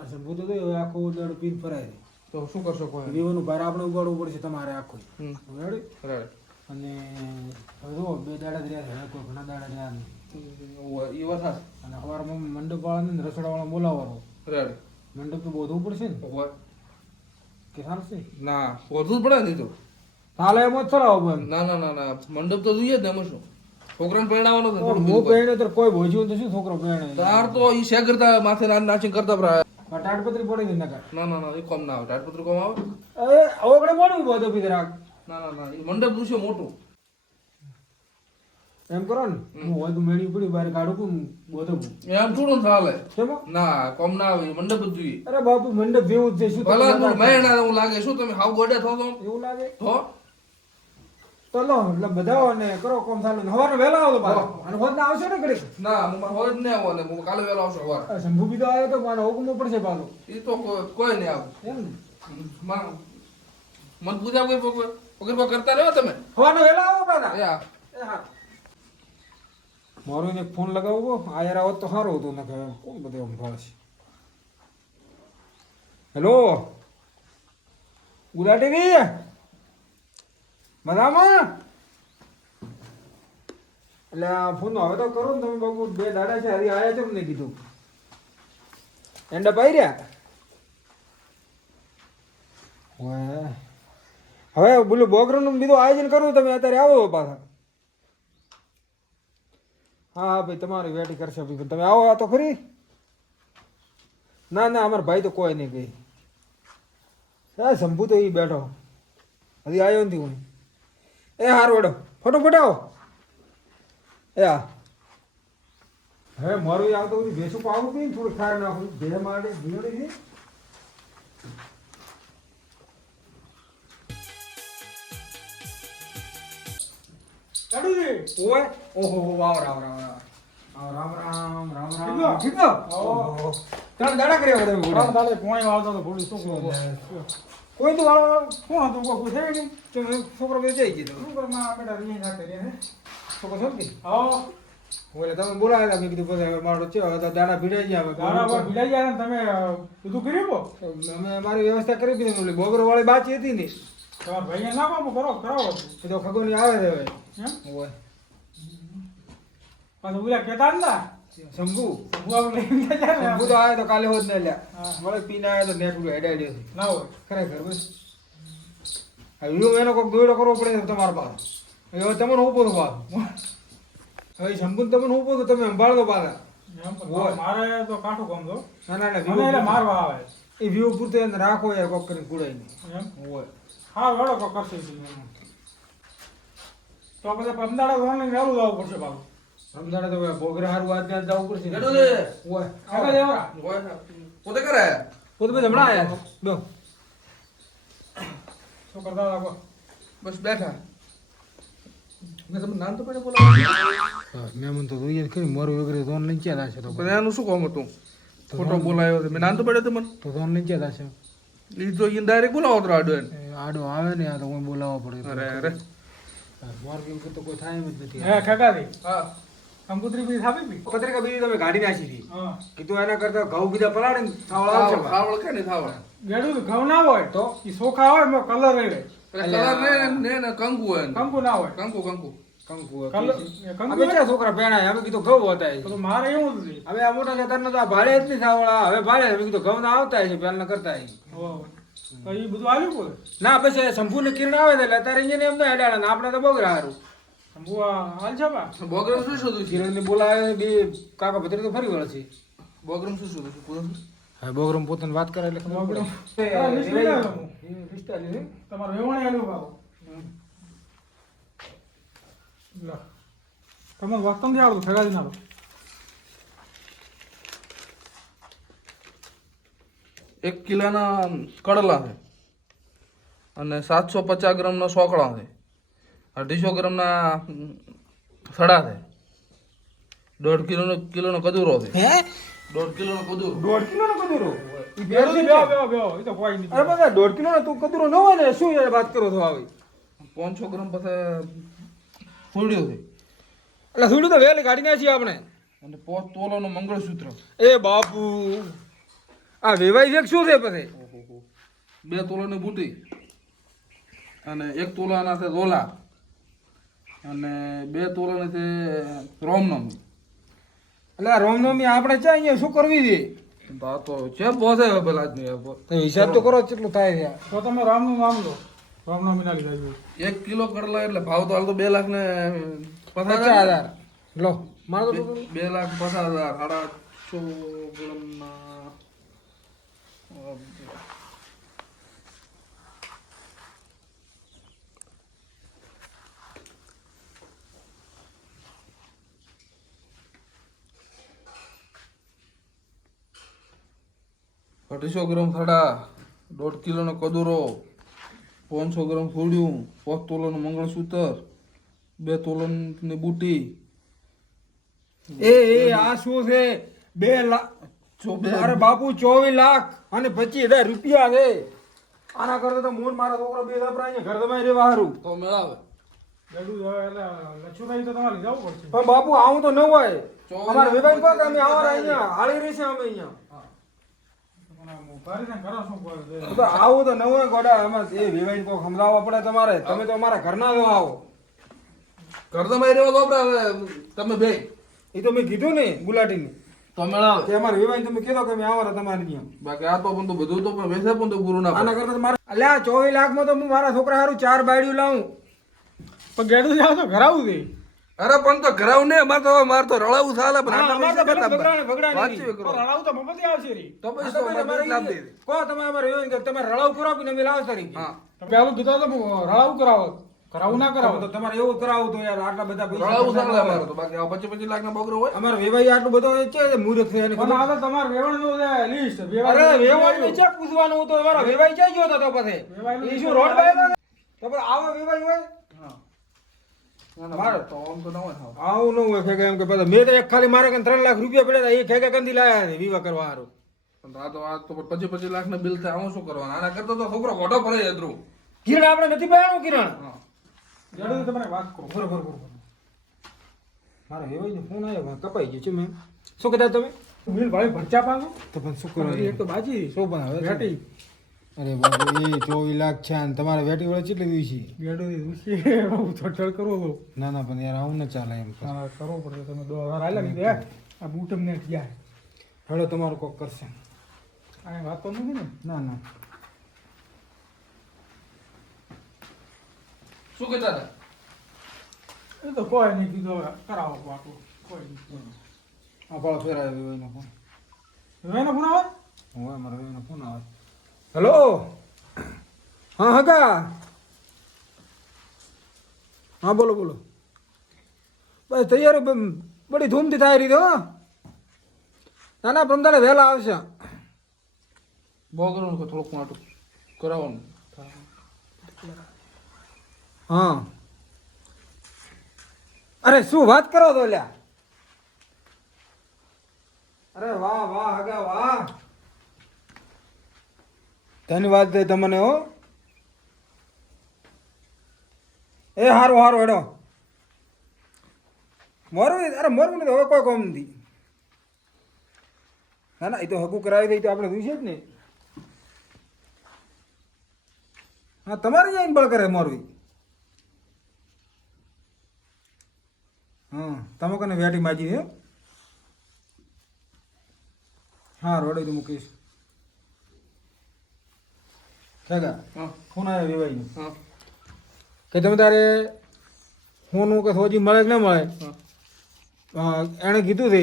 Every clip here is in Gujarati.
આ શંભુ તો જો આખો ઉદાડો પીન ફરાય તો શું કરશો કોઈ દીવાનું ભાર આપણે ઉગાડવું પડશે તમારે આખું. રેડી? અને હવે જુઓ બે દાડા રહ્યા છે કોઈ ઘણા દાડા રહ્યા નહીં એ વાત હા અને સવારમાં મંડપ વાળાને ને રસોડાવાળા બોલાવવાનો. રાઈટ મંડપ તો બોધવું પડશે ને? કે કે છે? ના બોધવું જ પડે ને તો. હાલે એમ જ ચલાવો ના ના ના ના. મંડપ તો જોઈએ જ ને એમાં શું? છોકરાને પરણાવવાનો તો હું. તો કોઈ ભોજ્યું તો શું છોકરો પરણે તાર તો ઈ શેર કરતા માથે નાચી કરતા કરતા తాడిపత్రి పోవడం విన్నాక నా నా ఈ కొమ్ నా తాడిపత్రి కొమ్మ ఒకడే పోవడం పోదు బిదరా నా నా ఈ మొండ పూసే మోటు એમ કરો ને હું હોય તો મેળી પડી બહાર કાઢું ગોતવું એમ થોડું ચાલે. ના કોમ ના આવે મંડપ જ જોઈએ. અરે બાપુ મંડપ જેવું જ છે શું ભલા મેં ના એવું લાગે શું તમે હાવ ગોડે થો તો એવું લાગે? તો તો લો એટલે બધા ને કરો કોમ ચાલુ. ને હવારે વહેલા આવો તો પાછો. અને હોદના આવશે ને ઘડીક? ના હું જ નહીં આવો ને હું કાલે વહેલો આવશે વાર આ શંભુ બીજો આવ્યો તો મારે હુકમો પડશે પાછો. એ તો કોઈ- નહીં આવે. એમ ને? માં- મન પૂજા કોઈ પગ- કરતા રહ્યો તમે? હવારે વહેલા આવો પાછા. એ હા. મારો એને ફોન લગાવવો. આયર આવત તો સારું હતું. ને કોણ બધે આમ ભાળશે હેલો? ઉદા ટીવી? મજામાં? એટલે આ ફોન હવે તો કરો ને તમે બાબુ, બે દાડા છે હરી આવ્યા છે મને કીધું. એંડા પાઈ રહ્યા. હવે બોલું બોગરનું બીજું આયોજન કરવું તમે, અત્યારે આવો પાછા. હા હા, ભાઈ, તમારી વેટી કરશે ભાઈ તમે આવો, આ તો ખરી ના ના, અમારા ભાઈ તો કોઈ નહીં ભાઈ હા શંભુ તો એ બેઠો. હજી આવ્યો નથી હું એ હારું એડો ફોટો ફોટાવો. એ હા હવે મારું આવતો બધી ભેસું પાવું કે થોડું ખાર નાખું. ભે માટે ભીડે છે ઓય. ઓહો વાવ રામ રામ રામ રામ રામ રામ રામ. ઠીક ઓહો. તમે દાડા કર્યા બધા દાડે પોણી વાળતો તો ભૂલી શું કોઈ તો વાળો શું હતું? કોઈ પૂછે નહીં? તો છોકરો બે જઈ ગયો શું કરું? માં બેટા રીહ ના કરીએ છોકરો સમજી હા. ઓલે તમે બોલાવ્યા મેં કીધું બધા મારો છે દાડા ભીડાઈ ગયા દાડા ભીડાઈ ગયા ને તમે બધું કર્યું કો? અમે અમારી વ્યવસ્થા કરી દીધી એટલે બોગરો વાળી બાચી હતી ને. તમારા ભાઈને ના કામ કરો કરાવો તો ખગોની આવે છે હવે. ઓય. પાછું ઓલા કહેતા ને શંભુ. શંભુ આપણે ને શંભુ તો આવ્યો તો કાલે હોત ને લ્યા. મને પીને આવ્યો તો નેટ ઉડે હેડાડ્યો છે ના હોય. ખરેખર બસ. હવે એનો કોઈક દોડો કરવો પડે તમારા પાસે. હવે તમને હું પોતું પાસ હવે શંભુ તમને હું પોતું તમે સંભાળો પાછા. મારે તો કાઠું કામ તો ના ના ના એટલે વ્યૂ મારવા આવે. એ વ્યૂ પૂરતી રાખો યાર કોક કરીને કુડાઈ એમ? હોય. હા વાળો કોક કરશે. તો પછી પંદાડા વહેલું લાવવું પડશે બાબુ સમજાડે તો ભોગરા હારું આજ ત્યાં જવું પડશે. લે. આગળ પોતે કરે? પોતે પછી હમણાં આયા બે શું કરતા હતા કો? બસ બેઠા. મેં તમને નામ તો પડે બોલાવ્યું મેમન તો જોઈએ ખરી મોરું વગેરે તો ઓનલાઈન ક્યાં થશે તો પણ એનું શું કામ હતું? ખોટો બોલાયો છે. મેં નામ તો પડ્યો તો મને. તો ઓનલાઈન ક્યાં થશે એ તો ઈને ડાયરેક્ટ બોલાવો તો આડો આડો આવે ને આ તો કોઈ બોલાવવા પડે. અરે અરે. મારું કેમ તો કોઈ થાય એમ જ નથી. હે ખેકારી હા. કંકુતરી બી થાપી બી પત્રિકા બીજી તમે ગાડી નાખી હતી. કીધું એના કરતા ઘઉં બીજા પલાળે ને થાવળ આવશે થાવળ કે નહીં થાવળ ગેડું ઘઉં ના હોય તો ઈ સોખા હોય એમાં કલર રહે. કલર ને કંકુ હોય કંકુ ના હોય. કંકુ કંકુ. કંકુ કલર કંકુ અમે છોકરા ભેણાય હવે કીધું ઘઉં હતા એ. તો મારે એવું હવે આ મોટા ખેતરના તો આ ભાડે જ નહીં થાવળા હવે ભાડે હવે કીધું ઘઉં ના આવતા છે પહેલા કરતા ઈ બધું આવ્યું ના પછી સંપૂર્ણ કિરણ આવે એટલે અત્યારે એમ ને આપણે તો બગડા હારું. બુઆ હાલ છે બા. બોગરમ શું શોધું છે? બોલાવે બે કાકા ભત્રી તો ફરી વળે છે. બોગરમ શું શોધું છે? હા બોગરમ પોતાની વાત કરે એટલે. એ પિસ્તાલીસ હે? તમારું વેવણે આલ્યું બાબુ લો. તમે વસ્તુ નથી આવડતું ફેરાવી નાખો. એક કિલાના કડલા છે અને સાતસો પચાસ ગ્રામનો સોકળા છે. અઢીસો ગ્રામના સડા છે. દોઢ કિલોનો કિલોનો કદુરો છે. હે? દોઢ કિલોનો કદુરો. દોઢ કિલો નો કદુરો દોઢ કિલો નો તું કદુરો ન હોય ને શું વાત કરો છો આવી? પાંચસો ગ્રામ પછી ફૂલ્યો છે. એટલે થોડું તો વહેલી કાઢી નાખીએ આપણે. અને પોત તોલાનો મંગળસૂત્ર. એ બાપુ. આ વેવાઈ છે શું છે પછી? બે તોલાની બુટી અને એક તોલાના છે રોલા. અને બે તોલાની છે રોમનમી. એટલે રોમનવમી આપણે ચા અહીંયા શું કરવી છે? બા તો છે પહોંચે હવે પેલા જ નહીં તો હિસાબ તો કરો કેટલું થાય છે તો તમે રામનું નામ લો. રામનવમી ના લીધા જોઈએ એક કિલો કરલા એટલે ભાવ તો હાલ તો બે લાખ ને પચાસ હજાર. લો મારો તો બે- બે લાખ પચાસ હજાર સાડા છ અઢીસો ગ્રામ થડા દોઢ કિલોનો કદુરો પાંચસો ગ્રામ ફૂડિયું પાંચ તોલાનું મંગળસૂત્ર બે તોલાની બુટી. એ એ આ શું છે? બે લાખ અરે બાપુ ચોવીસ લાખ અને પચીસ હજાર રૂપિયા છે. આના કરતા તો મોન મારા છોકરો બે દાપરા અહીંયા ઘર તમારે રે હારું. તો મેળાવે. ગડું હવે એટલે લચ્છુ થાય તો તમારે જવું પડશે. પણ બાપુ આવું તો ન હોય. અમારે વેવાઈ પર અમે લાખ આવા અહીંયા હાળી રહેશે અમે અહીંયા પણ આમ ઊભા રહીને કરો શું કરે તો આવું તો નવું ગોડા એમાં એ વેવાઈ કોઈ સમજાવવા પડે તમારે. તમે તો અમારા ઘરના જો આવો. કરદમાઈ રેવા રહેવા આપણે તમે બે. એ તો મેં કીધું ને ગુલાટીને. તો મેળાવે કે અમારે તમે કીધો કે અમે આવાના તમારે ત્યાં. બાકી આ તો પણ તો બધું તો પણ વેસે પણ તો પૂરું ના આના કરતા તો મારે અલ્યા ચોવીસ લાખમાં તો હું મારા છોકરા હારું ચાર બાયડ્યું લાવું. પણ ગેડું જાવ તો ઘરાવું દે. અરે પણ તો ઘરાવ ને અમાર તો અમાર તો રળાવું થાલે પણ અમાર તો બગડા-? નહીં. પણ રડાવું તો મફતી આવશે રી. તો પછી તો અમારે અમારે લાભ દે કો તમે અમાર વેવાઈને કે તમે રળાવ કરાવ કે નમી લાવ તરીકે હા. તો પેલું કીધું તો રળાવ કરાવો. કરાવું ના કરાવો. તો તમારે એવું કરાવું તો યાર આટલા બધા પૈસા રળાવું થાલે ચાલે તો બાકી આ પચીસ પચીસ લાખ ના બકરો હોય. અમારે વેવાઈ આટલું બધો છે મૂર્ખ છે અને પણ આ તો તમારે વેવણનું છે લિસ્ટ અરે વેવાઈ ચેક પૂછવાનું તો અમારા વેવાઈ જઈ ગયો તો પછી? શું રોડ બાય તો? પણ આવો વેવાઈ હોય? ના, ના, મારે. તો આમ તો ના હોય આવું ન હોય એમ કે પછી મેં તો એક ખાલી મારે કને ત્રણ લાખ રૂપિયા પડ્યા એ ખેગા કંદી લાયા છે વિવાહ કરવા હારું. પણ આ તો આ તો પચીસ પચીસ લાખ ના બિલ થાય આમાં શું કરવાનું? આના કરતા તો છોકરો મોટો ફરે અધરું. કિરણ આપણે નથી પાયાનું કિરણ? હા. ગેડું તમને વાત કરો. બરોબર બરોબર મારો વેવાઈનો ફોન આવ્યો કપાઈ ગયો છે મેં. શું કહેતા તમે? મિલ ભાઈ ભરચા પાછો? તો પણ શું કરો એક તો બાજી. શું પણ હવે વેટી અરે બાપુ એ ચોવીસ લાખ છે અને તમારે વેટી વડે કેટલી દિવસી ગેડું દુસી હું થડથડ કરવો તો ના ના પણ યાર આવું ને ચાલે એમ હા કરવો પડશે. તમે દો હજાર આલ્યા નહીં દે આ બૂટમ અમને ગયા હેડો તમારું કોક કરશે. આ વાત તો નથી ને? ના ના. શું કહેતા હતા? એ તો કોઈ નહીં કીધું હવે કરાવો પાકું. કોઈ નહીં આ પાળો ફેરાયો એનો ફોન. એને ફોન આવે? હું મારા વેવાઈનો ફોન આવે. હેલો? હા હગા? હા બોલો બોલો. બસ તૈયારી બ- બડી ધૂમથી થાય રહી હો. ના ના પ્રમદાડે વહેલા આવશે. બહુ કે થોડુંક માટું કરાવવાનું. હા. અરે શું વાત કરો તો અલ્યા અરે વાહ વાહ હગા વાહ. ધન્યવાદ તમને, હો. એ હારું હારું, હેડો. મોરવી અરે મરવું નથી, હવે કોઈ કોમ નથી. ના ના, એ તો હગું કરાવી દઈ તો આપણે જોઈશે જ ને. હા, તમારે જઈને બળ કરે મોરવી? હા તમે કને વેટી માજી, હે. હા, રોડે તો મૂકીશ. હા ફોન આવ્યો વેવાઈનો કે તમે તારે ફોનનું કે સોજી મળે કે ના મળે? હા. એણે કીધું છે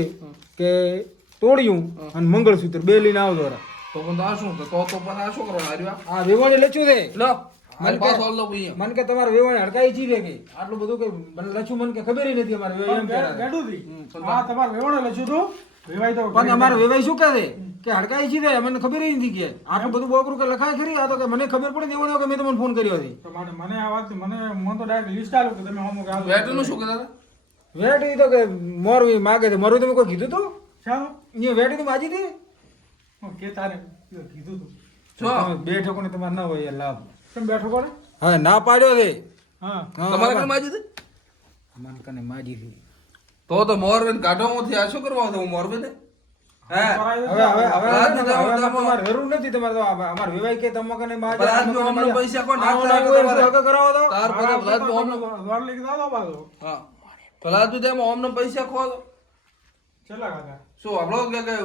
કે તોડ્યું અને મંગળસૂત્ર બે લઈને આવો દ્વારા તો પણ આ શું? તો તો પણ આ શું કરવાનું આ વેવાણી લચ્યું છે લો. મને કે- પાસે ઓલ લો અહીંયા. મને કે તમારે વેવાણી હડકાઈ છી કે આટલું બધું કે મને લખ્યું મને કે ખબર ય નથી અમારે વેવાઈ એમ. ગેડું થી હા તમારે વેવણો લખ્યું તું. વેવાય તો પણ અમારે વેવાઈ શું કહે છે કે હડકાઈ છી મને ખબર નહીં નથી કે. આટલું બધું બોકરું કે લખાય ખરી? આ તો કે મને ખબર પડે એવું કે મેં તમને ફોન કર્યો હતી તો મને આ વાત મને મને તો ડાયરેક્ટ લિસ્ટ આલું કે તમે હોમો કે વેટ વેટનું શું કહેતા વેટ વેટી તો કે મોરવી માગે છે. મોરવી તમે કોઈ કીધું તું? શાનું? અહીંયા વેટ તો માજી હતી? હું કે તારે કીધું તું. છો તમે બે ઠોકોને તમારે ના હોય લાભ. કેમ બેઠો કોને હા ના પાડ્યો છે. હા. તમારે. માજી હતી? અમારે કને માજી હતી. તો તો મોરબેન કાઢવામાં આ શું કરવા હતો મોરબેન પૈસા ખો શું આપણો કે કે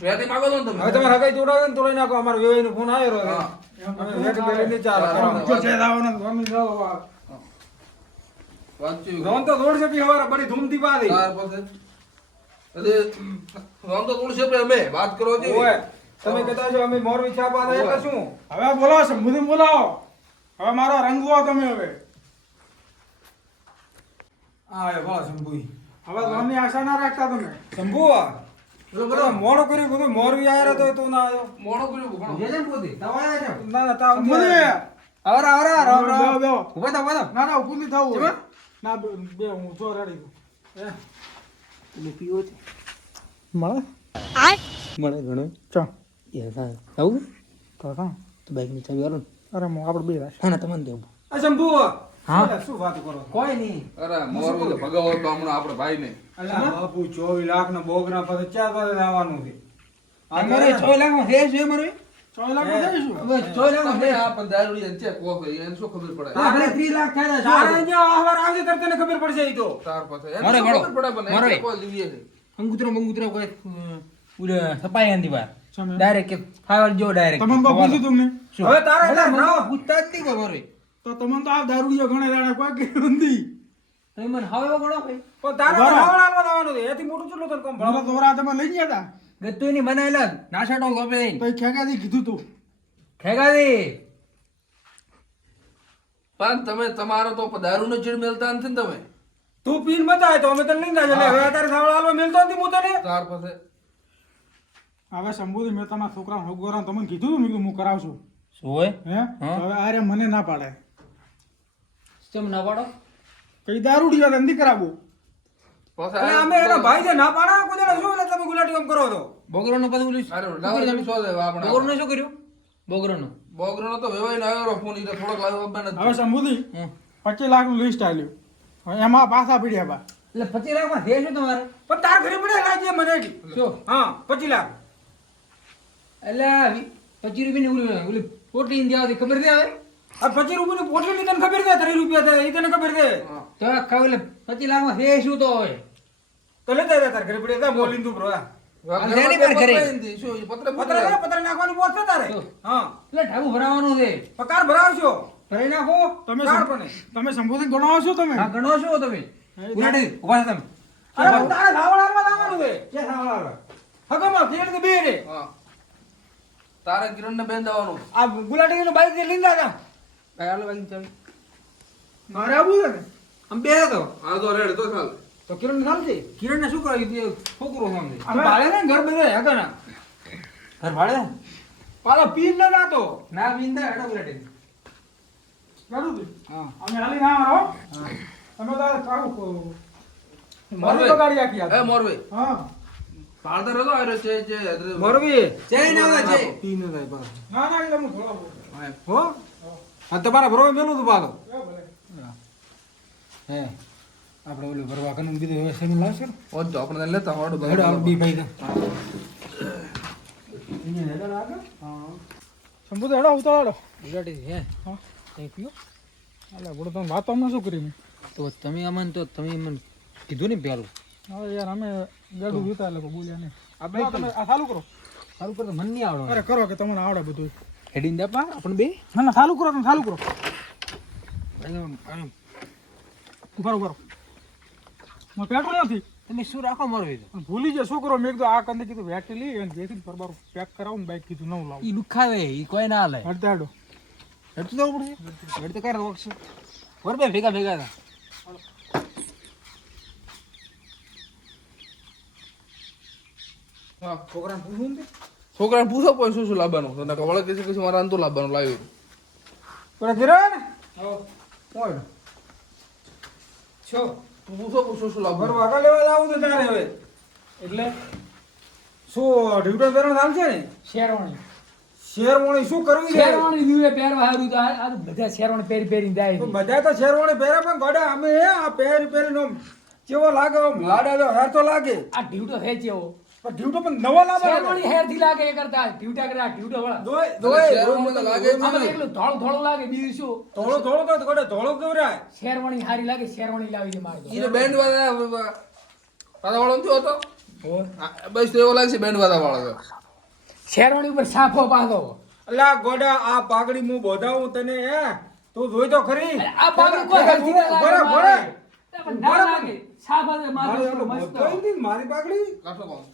વેટી માંગો છો ને તમે? હવે તમારે હગાઈ જોડાવે ને તોડાઈ નાખો અમારો વિવાહ નો ફોન આવ્યો રહ્યો. હા. અમે વેટ પેલી ની ચાલ જો છે દાવાનો લઈ દાદો વાંચ્યું. રોન તો દોઢ છે હવારે બડી ધૂમથી પાડી. પાસે તો થોડું છે પણ અમે વાત કરો છો તમે કહેતા છો અમે મોરબી છાપ આલે એટલે શું? હવે બોલાવો શંભુને બોલાવો. હવે મારો રંગ જુઓ તમે હવે. આ એ બોલો શંભુઈ હવે ઘરની આશા ના રાખતા તમે. શંભુ? આ બોલો, બોલો. બધા મોડો કર્યું બધું મોરવી આયા તો તું ના આવ્યો મોડો કર્યું ઘણો. ના ના તાવ શંભુને આવરા આવરા રામ રામ. ઊભા થા ઊભા ના ના ઉકુલી થવું. ના બે બે હું જો રેડી છું. મળે? મળે ઘણો. ચો. એ હા. આવું? તો કાં? તો બાઈકની ચાવી આલો અરે આપણે બે રાખ હા તમને દેવું. આ શંભુ! હા? શું વાત કરો? કોઈ નહીં. અરે મોરબી તો ભગાવો તો હમણાં આપણે ભાઈ ને અલા બાપુ 24 લાખ ના બોગરા પછી ચાર પાસે આવવાનું છે. અમારે અમારે લાખમાં છ લાખમાં ખબર ખબર પડશે તો. ખબર. અંગુતરો કોઈ ઉડે સપાઈ આંધી બાર ડાયરેક્ટ ફાવર જો ડાયરેક્ટ તમને તો પૂછ્યું તમને? હવે તારે. તો પૂછતા જ નહીં કોઈ તો તમને તો આ દારૂડિયો ઘણા દાડા કોઈ કે નથી તમે મને હાવ ગણો ભાઈ તારે આવવાનું એથી મોટું ચેટલું તને કોમ તમે લઈ ગયા હતા ગત્તુ એની નાશા નાસાટો ગોપે તો એ ખેગાથી કીધું તું. ખેગા દે પણ તમે તમારો તો દારૂનો ચીડ મેલતા નથી ને તમે? તું પીન બતાય તો અમે તને નહીં જાય હવે તારે રાવણ હાલવા મેલતો નથી હું તને? તાર પાસે. હવે શંભુજી મેં તમારા છોકરા હોગોરા તમને કીધું તું મેં કીધું હું કરાવશું શું હોય? હે? હવે આરે મને ના પાડે. કેમ ના પાડો કઈ દારૂડિયો તો ધંધી કરાવું એટલે અમે એના ભાઈ છે ના પાડા કોઈ દાડો શું એટલે તમે ગુલાટી કામ કરો છો? બોગરોનું બધું ઓલું અરે લાવો શું દેવા આપણે? બોગરોનું શું કર્યું? બોગરોનું. બોગરોનો તો વેવાઈ ના આવ્યો ફોન ઈ થોડોક લાવ્યો આપણે હવે શંભુથી હમ. પચીસ લાખનું લિસ્ટ આવ્યું એમાં પાછા પીડ્યા બા. એટલે પચીસ લાખમાં છે શું તમારે? પણ તાર ઘરે પડે લાજે મને શું? હા પચી લાખ. એટલે આ રૂપિયા પચીસ રૂપિયાની ઓલી ઓલી પોટલી ઇન્ડિયા ખબર છે હવે? આ પચી રૂપિયાની પોટલી ની તને ખબર છે? ત્રીસ રૂપિયા થાય એ તને ખબર છે? હા. તો કવલે એટલે પચીસ લાખમાં શું તો હોય? તો લેતા જા તાર ઘરે પડે તા બોલીને તું બ્રો જા. આ શેની પર ઘરે? પત્ર નથી. શું ઈ પત્ર પત્ર જા, પત્ર નાખવાની પોત છે તારે? હા. એટલે ઢાબુ ભરાવાનું છે. પકાર ભરાવશો? ભરાઈ નાખો. તમે કાર શં- પણ. તમે શંભુથી ગણાવો છો તમે? હા ગણો છો તમે. ઉલાડી ઊભા તમે. અરે તારે ધાવળ હાલવા છે. કે ધાવળ હગમાં કિરણ કે બે રે. હા. તારે કિરણ ને બેન દેવાનું આ ગુલાટી નું બાઈક લઈને ભાઈ આલો વાગી ચાલ. મારે આવવું છે ને? આમ બે તો. હા તો રેડ તો ચાલ. તો કિરણ ને ચાલશે કિરણ ને શું કરાવ્યું તે? છોકરો સામે આ ભાડે ને ઘર બધે ના. ઘર ભાડે પાલો પીન ના જાતો. ના બિંદા હેડો ઉલાડી કરું હા. અમે હાલી ના મારો તમે તો આ કાઢું કો- મોરબી તો ગાડી આખી એ મોરવે. હા. હતો આર્યો છે જે મોરબી જય ના આવે પીન ન ના ના એટલે હું આ તમારા બરોબર મેલું તું ભલે. હે. આપણે ઓલું ભરવા કનું બીજું હવે સેમી લાવશે ને? તો આપણે લેતા હોડો તો હેડો બી ભાઈ હા શંભુ તો હેડો ઉતારો હે. હા. કઈ પીઓ. અલે બોલો તમે વાત અમને શું કરી તો તમે અમને તો તમે મને કીધું ને પેલું. હવે યાર અમે ગાડું જોતા એટલે બોલ્યા નહીં. આ હા, તમે આ ચાલુ કરો. સારું કરો મને નહીં આવડે. અરે કરો કે તમને આવડે બધું હેડીને દેપા આપણે બે. ના ના ચાલુ કરો તમે ચાલુ કરો. ઉભારો ઉભારો મારે પેટ્રોલ નથી. તમે શું રાખો મારો એ ભૂલી જાય શું કરો મેં કીધું આ કંદે કીધું વેટી લઈ અને જેથી બરાબર પેક કરાવું ને બાઈક કીધું નવું લાવું. ઈ દુખાવે ઈ કોઈ ના લે હડતા હેડો હેડતું જવું પડશે. હેડ તો કરે વખશે બરોબર બે ભેગા ભેગા હતા હા. છોકરાને ને છોકરાને પૂછો પણ શું શું લાવવાનું તને નકર વળે કહેશે કે મારા આનતું લાવવાનું લાવ્યું પણ ઘરે ને? ઓય છો. પૂછો પણ શું લાભ વાઘા લેવા લાવું તો તારે હવે. એટલે? શું ડ્યુટી પેરણ ચાલશે ને? શેરવાણી શેરવાણી શું કરવી શેરવાણી દીવે પહેરવા હારું તો આ બધા શેરવાણી પહેરી પહેરીને જાય તો બધા તો શેરવાણી પહેરે પણ ગોડા અમે આ પહેરી પહેરીને કેવો લાગે લાડા તો હાર તો લાગે. આ ઢીવટો હે એવો પણ ઢીવટો પણ નવો લાવવાનો શેરવાણી હેરથી લાગે એ કરતા. ઢીવટા કરે આ વાળા. દોય દોય શેરવાણી લાગે જ આમાં છે ને. એટલું ધોળું ધોળું લાગે બીજું શું? ધોળો ધોળો તો ગોડે ધોળો કેવરાય. શેરવાણી હારી લાગે શેરવાણી લાવી દે મારે ઈ બેન્ડ વાળા વાળા વાળો નથી હોતો? બસ તો એવો લાગશે બેન્ડ વાળા વાળો શેરવાણી ઉપર સાફો પાડો. અલા ગોડા આ પાઘડી હું બોધાવું તને હે? તું જોઈ તો ખરી. આ પાઘડી કોઈ હેરથી ના લાગે બરાબર, બરાબર. પણ ના લાગે. સાફ મારી પાઘડી? કાઢો કોણ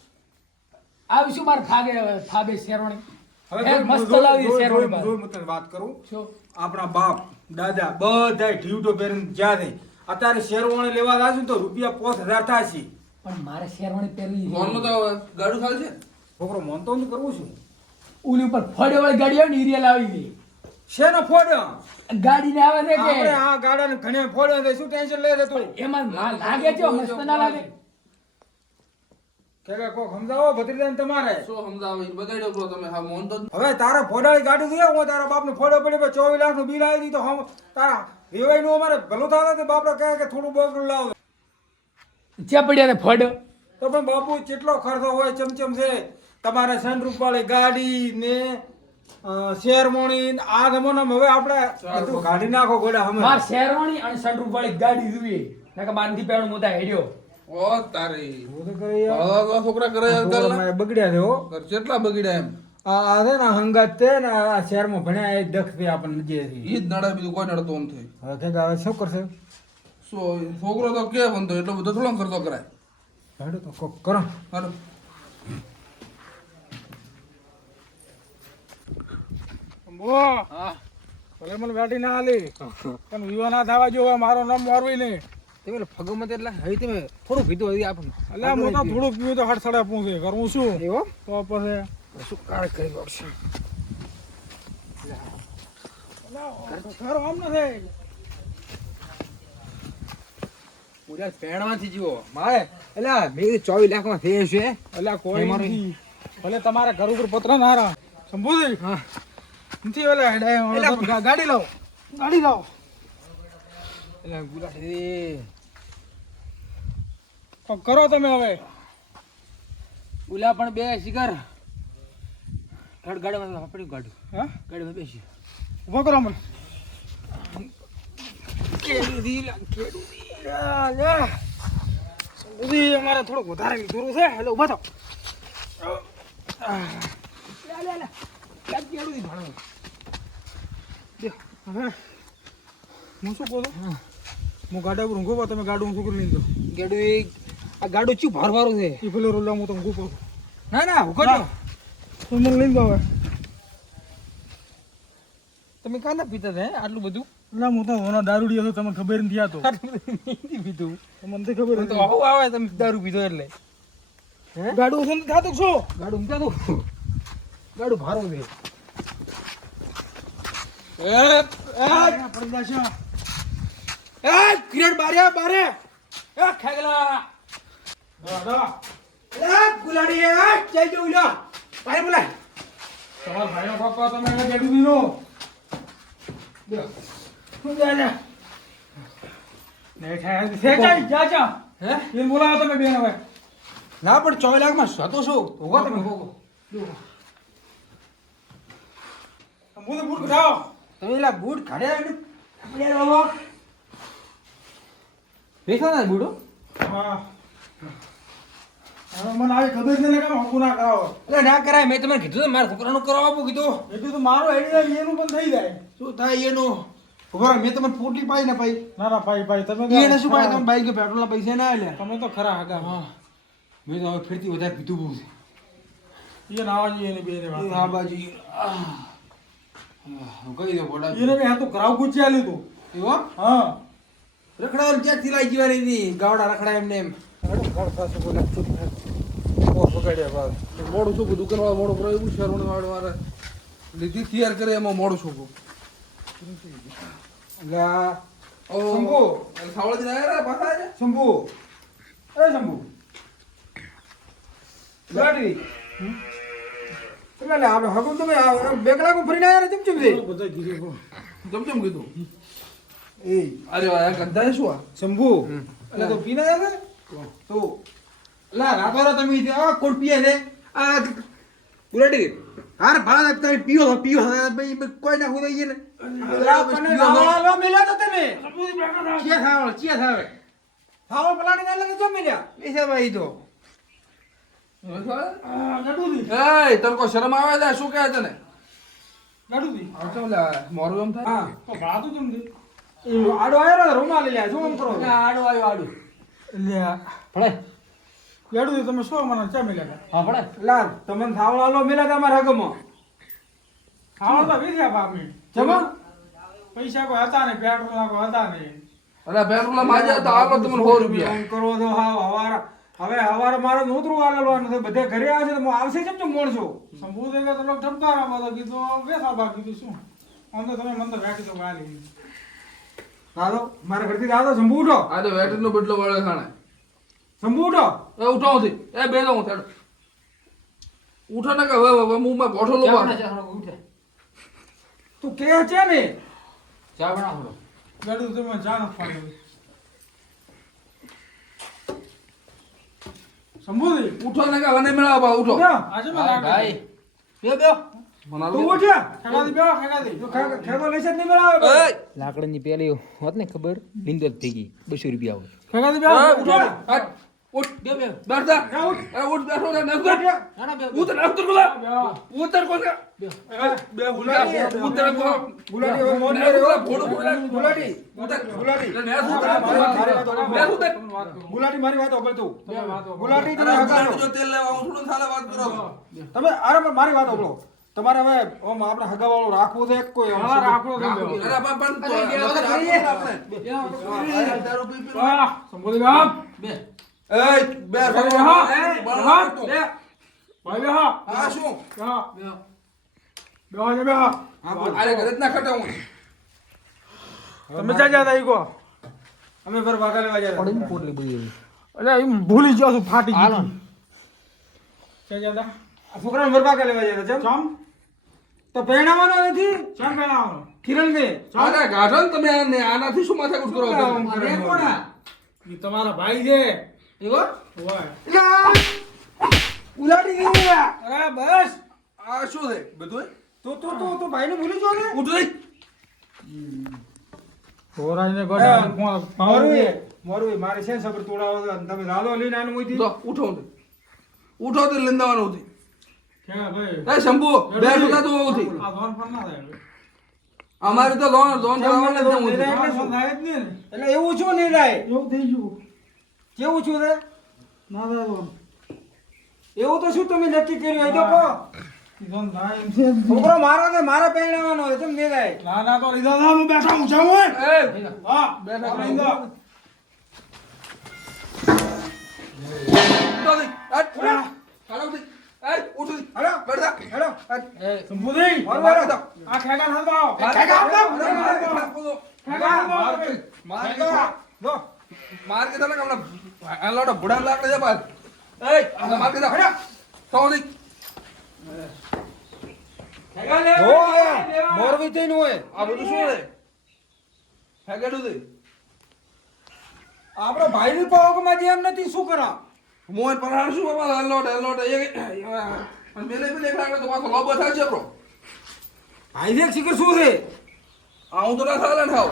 આવી શું મારે ફાગે ફાગે શેરવણી હવે મસ્ત લાવી શેરવણી જોઈ- હું તને વાત કરું? આપણા બાપ દાદા બધા ઢીવટો પહેરીને જ્યાં દે અત્યારે શેરવણી લેવા જાશું તો રૂપિયા પાંચ હજાર થશે. પણ મારે શેરવણી પહેરવી છે. ફોનમાં તો ગાડું ખાલ છે? છોકરો મોનતો હું કરવું છું? ઉલી ઉપર ફોડે વાળી ગાડી આવે ને ઈરિયા લાવી દે. શેનો ફોડ્યો? ગાડી ને આવે ને આપણે કે આ ગાડાને ઘણે ફોડ્યો શું ટેન્શન લે છે તું? એમાં લાગે છે મસ્ત ના લાગે. કે કે કોક સમજાવો ભત્રીજાને તમારે? શું સમજાવે ઈ? બગાડ્યો પેલો તમે? હા મોન તો હવે તારા ફોડાળી ગાડી જોઈએ હું તારા બાપને ફોડો પડ્યો ચોવીસ લાખનું બિલ આવી દીધું હમ તારા વેવાઈ નું અમારે ભલું થતા તો બાપડા કહે કે થોડું બોકડું લાવો. જ્યાં પડ્યા ને ફોડ. તો પણ બાપુ કેટલો ખર્ચો હોય ચમચમ છે. તમારે સનરૂફ વાળી ગાડી ને શેરમોણી આ જમાનામાં હવે આપણે બધું કાઢી નાખો ગોડા અમે માર અને સનરૂફ વાળી ગાડી જોઈએ. નકર બાંધી પેણ મોટા હેડ્યો. ઓ તારી. હું તો તો છોકરા કરે બગડ્યા છે હો. કેટલા બગડ્યા એમ? આ છે ને હંગાત છે ને આ શહેરમાં ભણ્યા એ દખથી આપણને જે ઈ જ નડે બીજું કોઈ નડતું આમ થઈ હવે કે હવે શું કરશે? છોકરો તો કે બનતો એટલો બધો થોડો ખર્ચો કરાય. હેડો તો કોક કરો. હાલો બો ભલે મને બેઠી ના હાલી પણ વિવાહ ના થવા જો મારો નામ મોરવી નહીં. તમે ફગમત એટલે હવે તમે થોડું પીધું હજી આપણને એટલે તો થોડું પીવું તો હડસડે પૂછે કરવું શું? એવો? તો પછી શું કાળ કરી નથી પેણમાંથી જીવો મારે એટલે મેં ચોવીસ લાખમાં થઈ છે. એટલે કોઈ નથી. ભલે તમારા ઘર ઉપર પત્ર ના હારા સંભુજી? હા. નથી ઓલા ગાડી લાવો. ગાડી લાવો. કરો તમે હવે. ઉલા પણ બે શિકાર હેડ ગાડીમાં આપણી ગાડી હા? ગાડીમાં બેસી. ઊભો કરો મને. સંભુજી અમારે થોડુંક વધારે જરૂર છે. એટલે ઊભા થાવ. હું શું કહું છું? હું ગાડા ઉપર ઊંઘો તમે ગાડું ઊંઘું કરી લીધો ગાડું આ ગાડું ચું ભાર વાળું છે. એ પેલો રોલા હું તો ઊંઘું પાઉં ના ના હું. ના. તો મને લઈને દો તમે કાં પીતા હે? આટલું બધું? ના હું તો હોના દારૂડી હતો તમને ખબર નથી આ પીધું. તમને તો ખબર તો આવું આવે તમે દારૂ પીધો એટલે. હે? ગાડું છે ને છો? ગાડું ઊંઘતા તો ગાડું ભારું છે. એ એ ક્રિકેટ બારે બારે. એ ખેગલા. દાદા. એ ગુલાડી એ જઈ જવું લ્યો ભાઈ બોલાય. તમારા ભાઈનો પપ્પા તમે એને બેઠું દીધો. શું જાય છે ને થાય. છે જાય જા જા. હે? એને બોલાવો તમે બેન હવે. ના પણ ચોય લાખમાં સતો શું ઊભો તમે એલા બૂટ કાઢ્યા ને આપણે રહો બેઠા ના બૂટો હા મને આવી ખબર છે ને કે હું ના કરાવો એટલે ના કરાય મેં તમને કીધું મારા છોકરાનું કરાવ આપું કીધું. એટલું તો મારું આઈડિયા એનું પણ થઈ જાય. શું થાય એનું? ઊભા મેં તમને પોટલી પાઈ ને પાઈ ના ના ભાઈ ભાઈ તમે એને શું પાઈ તમે બાઈક પેટ્રોલ ના પૈસા ના આલ્યા? તમે તો ખરા હગા હા. મેં તો હવે ફેરથી વધારે પીધું બહુ છે. એ ના જોઈએ એની બે આ બાજુ. હું કહી દઉં પોડા એને બી હાથું કરાવ ગુચી આલ્યું તું. એવો હા. રખડાવાનું ક્યાંથી લાગી વાળી હતી? ગાવડા રખડા એમને એમ. મોડું શું દુકાન વાળા મોડું કરે એવું શેરવાણી વાળું મારે લીધી તૈયાર કરે એમાં મોડું ઓ શંભુ. સાવળજી ના આવ્યા પાછા? શંભુ. એ શંભુ. ગાડી એટલે આપણે હકુમ તમે બે કલાક ફરીને આવ્યા ચમચમ છે જમ કીધું. એ. અરે આ ગંધા શું આ? શંભુ. એટલે તો પીના છે? તો લા રાતો તમે આ કોણ પીએ છે? આ ઉલટી હાર ભાડા તમે પીઓ પીઓ ભાઈ કોઈ ના હોય ને અલા, પણ રાવણા નો મિલ્યા તો તમે? ચિયા થાવ. ચિયા થાવ થાવ પલાડી ના લાગે તો મિલ્યા? એ ભાઈ તો. એ તને કોઈ શરમ આવે છે? શું કહે તને? મોરું એમ થાય. હા. તો ભાડું એ આડો આવ્યો રૂમાલ લે શું આમ કરો? છો? આડું આવ્યું લે. પડે? ગાડું તમે શું મને ચા મિલ્યા હા પડે. લા તમને થાવડા લો મિલ્યા તમારા હગમાં? ખાવા તો વીધ્યા બાપી જમા? પૈસા કોઈ હતા નહીં પેટ્રોલ ના કોઈ હતા નહીં. અરે પેટ્રોલ માજ્યા તો આપો તમને સો રૂપિયા. આમ કરો તો હા હવાર. હવે હવાર મારે નોતરું આલેલો બધે ઘરે આવે છે તો હું આવશે કેમ ચમ મોણસો? શંભુ દેખા તો લોકો ઠપકારા કીધું બેસા બા કીધું શું? આમ તો તમે મને તો વેટી તો દાદો મારા ઘરથી દાદો શંભુ ઉઠો. આ તો વેટર નો બદલો વાળો ખાણે. શંભુ ઉઠો. એ ઉઠો હું એ બે હું થેડ ઉઠો ને કે હવે હવે હું માં ગોઠો લો ચા બના, ચા બના, ઉઠે. તું કે છે ને? ચા બનાવો. ગાડું તમે જાણ પાડો શંભુજી ઉઠો ને કે હવે મેળા બા ઉઠો. આજે ભાઈ બે બે. લાકડાની પેલી હોત ને ખબર? લીંદો જ થઈ ગઈ. બસો રૂપિયા તમે વાત કરો? ગુલાટી મારી વાત સાંભળ જો હું છો. તમારે હવે આમ આપણે હગાવાળું રાખવું છે કોઈ આમ હા રાખો તમે બેહો અરે પણ પણ બે આપણે. વાહ બે. એ બે અરે, હા. હા. ભાઈ બેહો આ શું? હા. બે. બેહો ને બેહો અરે ઘરે જ ના ખટા હું તમે ક્યાં જતા ઈ કહો અમે ફર વાઘા લેવા જતા. પડે પોટલી બધી અરે એમ ભૂલી ગયો છું ફાટી. ગઈ ક્યાં જતા? છોકરાને ફર વાઘા લેવા જતા ચમ? તો પહેણાવાનો નથી? શું પહેલાવાનો કિરણ ને અરે ગાઢન તમે આને આનાથી શું માથાકૂટ કરો છો? અરે કોણ આ? ઈ તમારા ભાઈ છે. એવો હોય. ઉલાડી ગઈ અરે બસ. આ શું છે? બધું તો તો તો ભાઈ ભાઈને ભૂલી જો ને. ઉઠ રહી હોરાઈને મારું એ મારું એ મારે છે સબર તોડાવો તો તમે લાલો લઈને આનું મોઈથી તો ઉઠો ઉઠો. ઉઠો તે લીંદાવાનું હતી એ શંભુ બે સુધા તું થાય અમારી તો લોન લોન એટલે એવું છું. નહીં થાય એવું થઈ ગયું. કેવું છું રે? ના થાય ધોન એવું તો શું તમે નક્કી કર્યું? એ તો કહો. છોકરો મારો ને મારે પહેણાવાનો છે કેમ નહીં થાય ના ના તો લીધો ના હું બેઠા હું જાઉં હોય હા બેઠા લીધો. ઉઠો થઈ. હાલો થઈ. થઈ. થાઓ થઈ. હો આયા મોરબી થઈને હોય આ બધું શું છે ફેંકેલું છે ભાઈ ભાઈની પાવકમાં જે એમ નથી શું કરા મોહન પરાણ શું બાબા હલોટ હલોટ એક મેલે એક લાકડે તો પાછો લોબો થાય છે બ્રો ભાઈ શીખર શું છે? આ હું તો ના થાલે ને હાવ